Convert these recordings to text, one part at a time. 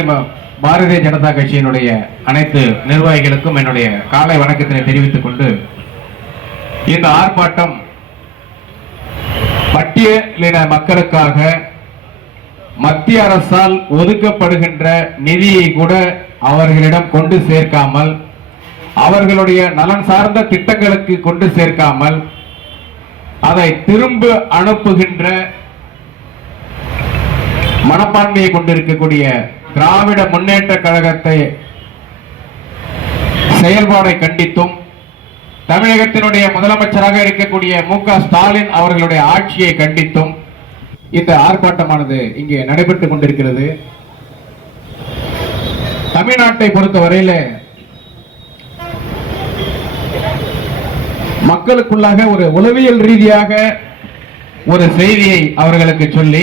பாட்டாளி பாரதிய ஜனதா கட்சியினுடைய அனைத்து நிர்வாகிகளுக்கும் என்னுடைய காலை வணக்கத்தினை தெரிவித்துக் கொண்டு இந்த ஆர்ப்பாட்டம் பட்டியலின மக்களுக்காக மத்திய அரசால் ஒதுக்கப்படுகின்ற நிதியை கூட அவர்களிடம் கொண்டு சேர்க்காமல் அவர்களுடைய நலன் சார்ந்த திட்டங்களுக்கு கொண்டு சேர்க்காமல் அதை திரும்ப அனுப்புகின்ற மனப்பான்மையை கொண்டிருக்கக்கூடிய திராவிட முன்னேற்ற கழகத்தை செயல்பாடை கண்டித்தும் தமிழகத்தினுடைய முதலமைச்சராக இருக்கக்கூடிய மு க ஸ்டாலின் அவர்களுடைய ஆட்சியை கண்டித்தும் இந்த ஆர்ப்பாட்டமானது இங்கே நடைபெற்றுக் கொண்டிருக்கிறது. தமிழ்நாட்டை பொறுத்தவரையில மக்களுக்குள்ளாக ஒரு உளவியல் ரீதியாக ஒரு செய்தியை அவர்களுக்கு சொல்லி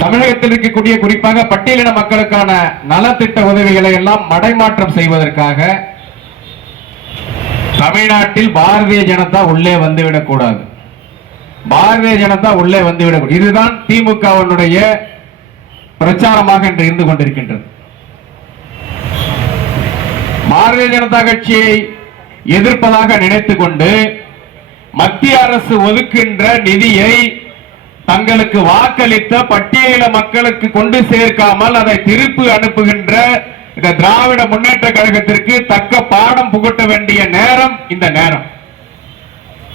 தமிழகத்தில் இருக்கக்கூடிய குறிப்பாக பட்டியலின மக்களுக்கான நலத்திட்ட உதவிகளை எல்லாம் மடைமாற்றம் செய்வதற்காக தமிழ்நாட்டில் பாரதிய ஜனதா உள்ளே வந்துவிடக் கூடாது. பாரதிய ஜனதா உள்ளே வந்துவிடக் இதுதான் திமுகவினுடைய பிரச்சாரமாக இன்று இருந்து கொண்டிருக்கின்றது. பாரதிய ஜனதா கட்சியை எதிர்ப்பதாக நினைத்துக் கொண்டு மத்திய அரசு ஒதுக்கின்ற நிதியை தங்களுக்கு வாக்களித்த பட்டியல மக்களுக்கு கொண்டு சேர்க்காமல் அதை திருப்பி அனுப்புகின்ற இந்த திராவிட முன்னேற்ற கழகத்திற்கு தக்க பாடம் புகட்ட வேண்டிய நேரம் இந்த நேரம்.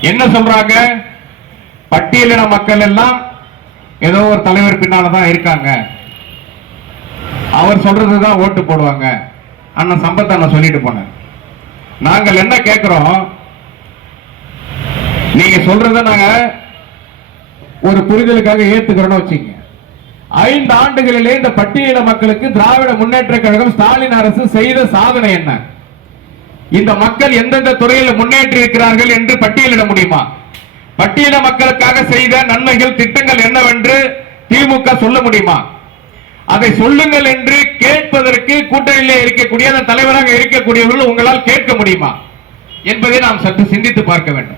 என்ன சொல்றாங்க? பட்டியலின மக்கள் எல்லாம் ஏதோ ஒரு தலைவர் பின்னால்தான் இருக்காங்க. அவர் சொல்றதுதான் ஓட்டு போடுவாங்க. அண்ணன் சம்பத்தை நான் சொல்லிட்டு போனேன் நாங்கள் என்ன கேட்கிறோம்? நீங்க சொல்றத நாங்க ஒரு புரிதலுக்காக ஏத்துக்கிறோம்னு வச்சுங்க. ஐந்து ஆண்டுகளிலே இந்த பட்டியல மக்களுக்கு திராவிட முன்னேற்ற கழகம் ஸ்டாலின் அரசு செய்த சாதனை என்ன? இந்த மக்கள் எந்தெந்த துறையில் முன்னேற்றி இருக்கிறார்கள் என்று பட்டியலிட முடியுமா? பட்டியல மக்களுக்காக செய்த நன்மைகள் திட்டங்கள் என்னவென்று திமுக சொல்ல முடியுமா? அதை சொல்லுங்கள் என்று கேட்பதற்கு கூட்டணியிலே இருக்கக்கூடிய அந்த தலைவராக இருக்கக்கூடியவர்கள் உங்களால் கேட்க முடியுமா? என்பதை நாம் சற்று சிந்தித்து பார்க்க வேண்டும்.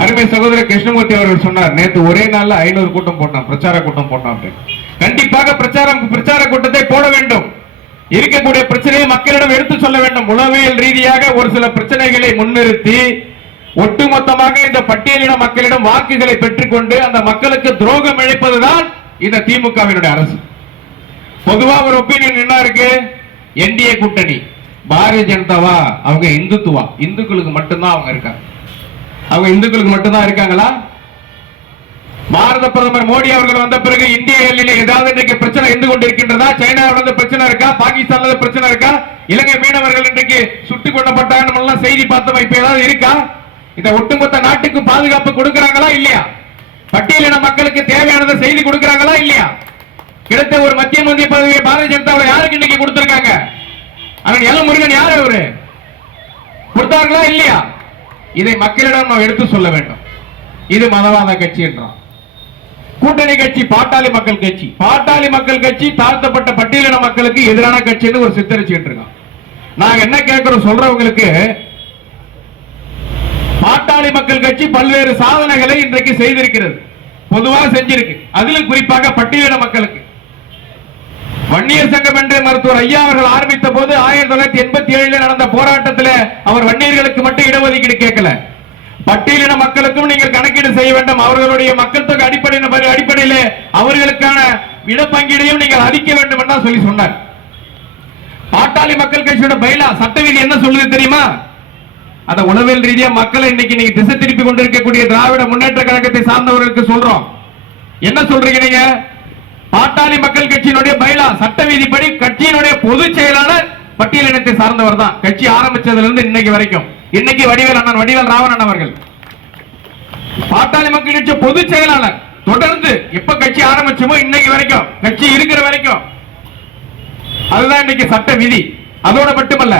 அருமை சகோதரர் கிருஷ்ணமூர்த்தி அவர்கள் சொன்னார் நேற்று ஒரே நாள்ல ஐநூறு கூட்டம் போட்டோம் பிரச்சார கூட்டம் போட்டோம் அப்படின்னு. கண்டிப்பாக பிரச்சாரம் பிரச்சார கூட்டத்தை போட வேண்டும். இருக்கக்கூடிய பிரச்சனையை மக்களிடம் எடுத்து சொல்ல வேண்டும். உளவியல் ரீதியாக ஒரு சில பிரச்சனைகளை முன்னிறுத்தி ஒட்டுமொத்தமாக இந்த பட்டியலின மக்களிடம் வாக்குகளை பெற்றுக்கொண்டு அந்த மக்களுக்கு துரோகம் இழைப்பதுதான் இந்த திமுகவினுடைய அரசு. பொதுவா ஒரு ஒப்பீனியன் என்ன இருக்கு? என்டிஏ கூட்டணி. பாரதிய ஜனதாவா அவங்க இந்துத்துவா. இந்துக்களுக்கு மட்டும்தான் அவங்க இருக்காங்க. அவங்க இந்துக்களுக்கு மட்டும்தான் இருக்காங்களா? பாரத பிரதமர் மோடி அவர்கள் வந்த பிறகு இந்திய எல்லையில ஏதாவது இன்றைக்கு பிரச்சனை இருந்து கொண்டிருக்கின்றதா? சைனாவில் வந்து பிரச்சனை இருக்கா? பாகிஸ்தான்ல பிரச்சனை இருக்கா? இலங்கை மீனவர்கள் இன்றைக்கு சுட்டுக் கொல்லப்பட்டாங்க செய்தி பார்த்தோம் இப்ப ஏதாவது இருக்கா? இந்த ஒட்டுமொத்த நாட்டுக்கு பாதுகாப்பு கொடுக்கிறாங்களா இல்லையா? பட்டியலின மக்களுக்கு தேவையானதை செய்தி கொடுக்கிறாங்களா இல்லையா? கிடைத்த ஒரு மத்திய மந்திரி பதவியை பாரதிய ஜனதாவில் யாருக்கு இன்னைக்கு கொடுத்திருக்காங்க? அவன் எல முருகன் யார் அவரு? கொடுத்தார்களா இல்லையா? இதை மக்களிடம் நாம் எடுத்து சொல்ல வேண்டும். இது மதவாத கட்சி என்றான் கூட்டணி கட்சி பாட்டாளி மக்கள் கட்சி. பாட்டாளி மக்கள் கட்சி தாழ்த்தப்பட்ட பட்டியலின மக்களுக்கு எதிரான கட்சின்னு ஒரு சித்தரிச்சுட்டு இருக்கான் நாங்க என்ன கேட்கிறோம் சொல்றவங்களுக்கு பாட்டாளி மக்கள் கட்சி பல்வேறு சாதனைகளை இன்றைக்கு செய்திருக்கிறது. பொதுவாக செஞ்சிருக்கு. அதிலும் குறிப்பாக பட்டியலின மக்களுக்கு. வன்னியர் சங்கம் என்று மருத்துவர் ஐயா அவர்கள் ஆரம்பித்த போது ஆயிரத்தி தொள்ளாயிரத்தி எண்பத்தி ஏழுல நடந்த போராட்டத்தில் அவர் வன்னியர்களுக்கு மட்டும் இடஒதுக்கீடு கேட்கல. பட்டியலின மக்களுக்கும் நீங்கள் கணக்கீடு செய்ய வேண்டும். அவர்களுடைய மக்கள் தொகை அடிப்படையில் அடிப்படையில் அவர்களுக்கான இடப்பங்கீடையும் நீங்கள் அளிக்க வேண்டும் என்று சொல்லி சொன்னார். பாட்டாளி மக்கள் கட்சியோட பைலா சட்ட விதி என்ன சொல்லுது தெரியுமா? அந்த உளவியல் ரீதியா மக்களை இன்னைக்கு நீங்க திசை திருப்பி கொண்டிருக்கக்கூடிய திராவிட முன்னேற்ற கழகத்தை சார்ந்தவர்களுக்கு சொல்றோம். என்ன சொல்றீங்க நீங்க? பாட்டாளி மக்கள் கட்சியினுடைய பைலா சட்ட விதிப்படி கட்சியினுடைய பொதுச் செயலாளர் பட்டியலினத்தை சார்ந்தவர் தான். கட்சி ஆரம்பிச்சதுல இருந்து இன்னைக்கு வரைக்கும். இன்னைக்கு வடிவேல் அண்ணன் வடிவேல் ராவணன் அவர்கள். பாட்டாளி மக்கள் கட்சி பொதுச் செயலாளர். தொடர்ந்து எப்ப கட்சி ஆரம்பிச்சோமோ இன்னைக்கு வரைக்கும். கட்சி இருக்கிற வரைக்கும். அதுதான் இன்னைக்கு சட்ட விதி அதோட மட்டுமல்ல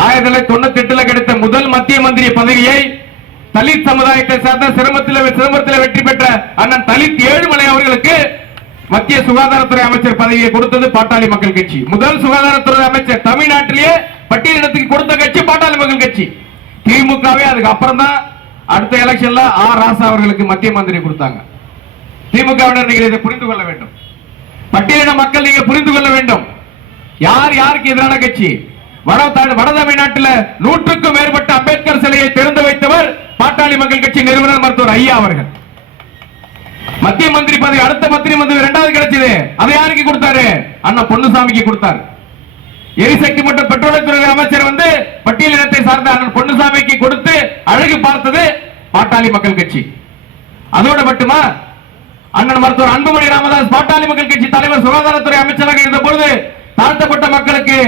ஆயிரத்தி தொள்ளாயிரத்தி தொண்ணூத்தி எட்டுல கிடைத்த முதல் மத்திய மந்திரி பதவியை தலித் சமுதாயத்தை சார்ந்த சிரமத்தில் சிரமத்தில் வெற்றி பெற்ற அண்ணன் தலித் ஏழுமலை அவர்களுக்கு மத்திய சுகாதாரத்துறை அமைச்சர் பதவியை கொடுத்தது பாட்டாளி மக்கள் கட்சி. முதல் சுகாதாரத்துறை அமைச்சர் தமிழ்நாட்டிலேயே பட்டியலிடத்துக்கு கொடுத்த கட்சி பாட்டாளி மக்கள் கட்சி. திமுகவே அதுக்கு அப்புறம் தான் அடுத்த எலெக்ஷன்ல ஆர் ராசா அவர்களுக்கு மத்திய மந்திரி கொடுத்தாங்க. திமுகவினர் நீங்கள் இதை புரிந்து கொள்ள வேண்டும். பட்டியலின மக்கள் நீங்க புரிந்து கொள்ள வேண்டும். யார் யாருக்கு எதிரான கட்சி? வட வட தமிழ்நாட்டில் நூற்றுக்கும் மேற்பட்ட அம்பேத்கர் சிலையை திறந்து வைத்தவர் பாட்டாளி மக்கள் கட்சி நிறுவனர் மருத்துவர் ஐயா அவர்கள். மத்திய மந்திரி பதவி அடுத்த மத்திய மந்திரி இரண்டாவது கிடைச்சது. அதை யாருக்கு கொடுத்தாரு? அண்ணா பொன்னுசாமிக்கு கொடுத்தார். எரிசக்தி மற்றும் பெட்ரோலியத்துறை அமைச்சர் வந்து பட்டியலினத்தை சார்ந்த அண்ணன் பொன்னுசாமிக்கு கொடுத்து அழகு பார்த்தது பாட்டாளி மக்கள் கட்சி. அதோட மட்டுமா? அண்ணன் மருத்துவர் அன்புமணி ராமதாஸ் பாட்டாளி மக்கள் கட்சி தலைவர் சுகாதாரத்துறை அமைச்சராக இருந்த பொழுது தாழ்த்தப்பட்ட மக்களுக்கு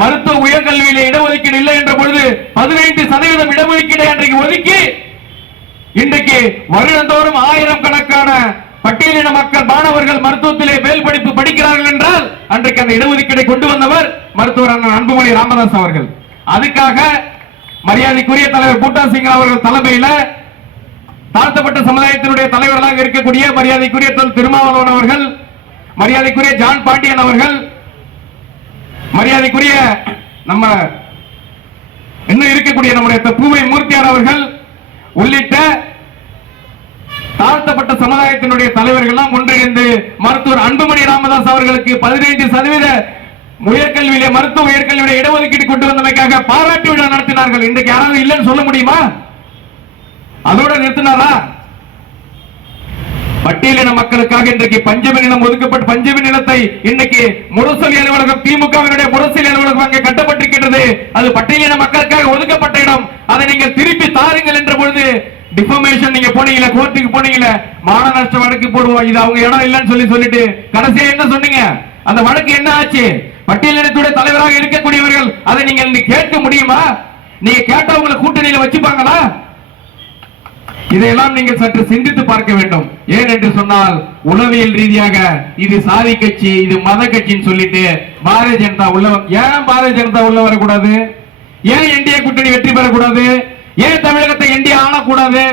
மருத்துவ உயர்கல்வியிலே இடஒதுக்கீடு இல்லை என்ற பொழுது பதினைந்து சதவீதம் இடஒதுக்கீடு அன்றைக்கு ஒதுக்கி வருடந்தோறும் ஆயிரம் கணக்கான பட்டியலின மக்கள் மாணவர்கள் மருத்துவத்திலே மேல் படிப்பு படிக்கிறார்கள் என்றால் அன்றைக்கு அந்த இடஒதுக்கீடை கொண்டு வந்தவர் மருத்துவர் அண்ணன் அன்புமணி ராமதாஸ் அவர்கள். அதுக்காக மரியாதைக்குரிய தலைவர் பூட்டா சிங் அவர்கள் தலைமையில தாழ்த்தப்பட்ட சமுதாயத்தினுடைய தலைவர்களாக இருக்கக்கூடிய மரியாதைக்குரிய தொல் திருமாவளவன் அவர்கள் மரியாதைக்குரிய ஜான் பாண்டியன் அவர்கள் மரியாதைக்குரிய நம்ம இன்னும் இருக்கக்கூடிய நம்முடைய பூவை மூர்த்தியார் அவர்கள் உள்ளிட்ட தாழ்த்தப்பட்ட சமுதாயத்தினுடைய தலைவர்கள் ஒன்றிணைந்து மருத்துவர் அன்புமணி ராமதாஸ் அவர்களுக்கு பதினைந்து சதவீத உயர்கல்வியில மருத்துவ உயர்கல்வியில இடஒதுக்கீடு கொண்டு வந்தமைக்காக பாராட்டு விழா நடத்தினார்கள். இன்றைக்கு யாராவது இல்லைன்னு சொல்ல முடியுமா? அதோட நிறுத்தினாரா? பட்டியலின மக்களுக்காக இன்றைக்கு பஞ்சமி நிலம் ஒதுக்கப்பட்டு பஞ்சமி நிலத்தை இன்னைக்கு முரசொலி அலுவலகம் திமுக முரசொலி அலுவலகம் அங்கே கட்டப்பட்டிருக்கின்றது. அது பட்டியலின மக்களுக்காக ஒதுக்கப்பட்ட இடம். அதை நீங்கள் திருப்பி தாருங்கள் என்ற பொழுது டிஃபர்மேஷன் நீங்க போனீங்களே கோர்ட்டுக்கு போனீங்களே மான நஷ்ட வழக்கு போடுவோம் இது அவங்க இடம் இல்லைன்னு சொல்லி சொல்லிட்டு கடைசியா என்ன சொன்னீங்க? அந்த வழக்கு என்ன ஆச்சு? பட்டியலினத்துடைய தலைவராக இருக்கக்கூடியவர்கள் அதை நீங்க கேட்க முடியுமா? நீங்க கேட்டவங்களை கூட்டணியில வச்சுப்பாங்களா? இதையெல்லாம் நீங்கள் சற்று சிந்தித்து பார்க்க வேண்டும். ஏன் என்று சொன்னால் உளவியல் ரீதியாக இது சாதி கட்சி இது மத கட்சின்னு சொல்லிட்டு பாரதிய ஜனதா உள்ள ஏன் பாரதிய ஜனதா உள்ள வரக்கூடாது? ஏன் என்டிஏ கூட்டணி வெற்றி பெறக்கூடாது? ஏன் தமிழக கூடாது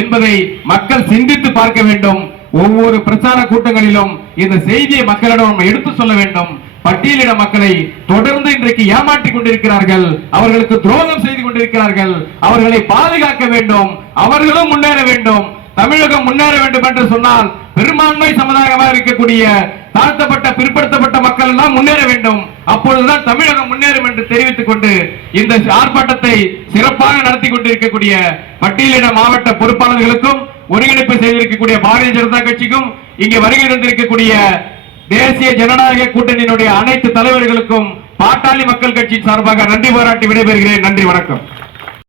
என்பதை மக்கள் சிந்தித்து பார்க்க வேண்டும். ஒவ்வொரு பிரச்சார கூட்டங்களிலும் இந்த செய்தியை மக்களிடம் எடுத்து சொல்ல வேண்டும். பட்டியலிட மக்களை தொடர்ந்து இன்றைக்கு ஏமாற்றிக் கொண்டிருக்கிறார்கள். அவர்களுக்கு துரோகம் செய்து கொண்டிருக்கிறார்கள். அவர்களை பாதுகாக்க வேண்டும். அவர்களும் முன்னேற வேண்டும். தமிழகம் முன்னேற வேண்டும் என்று சொன்னால் பெரும்பான்மை சமுதாயமாக இருக்கக்கூடிய தாழ்த்தப்பட்ட பிற்படுத்தப்பட்ட மக்கள் எல்லாம் முன்னேற வேண்டும். அப்பொழுதுதான் தமிழகம் முன்னேறும் என்று தெரிவித்துக் கொண்டு இந்த ஆர்ப்பாட்டத்தை சிறப்பாக நடத்தி கொண்டிருக்கக்கூடிய பட்டியலிட மாவட்ட பொறுப்பாளர்களுக்கும் ஒருங்கிணைப்பு செய்திருக்கக்கூடிய பாரதிய ஜனதா கட்சிக்கும் இங்கே வருகை தந்திருக்கக்கூடிய தேசிய ஜனநாயக கூட்டணியினுடைய அனைத்து தலைவர்களுக்கும் பாட்டாளி மக்கள் கட்சி சார்பாக நன்றி பாராட்டி விடைபெறுகிறேன். நன்றி வணக்கம்.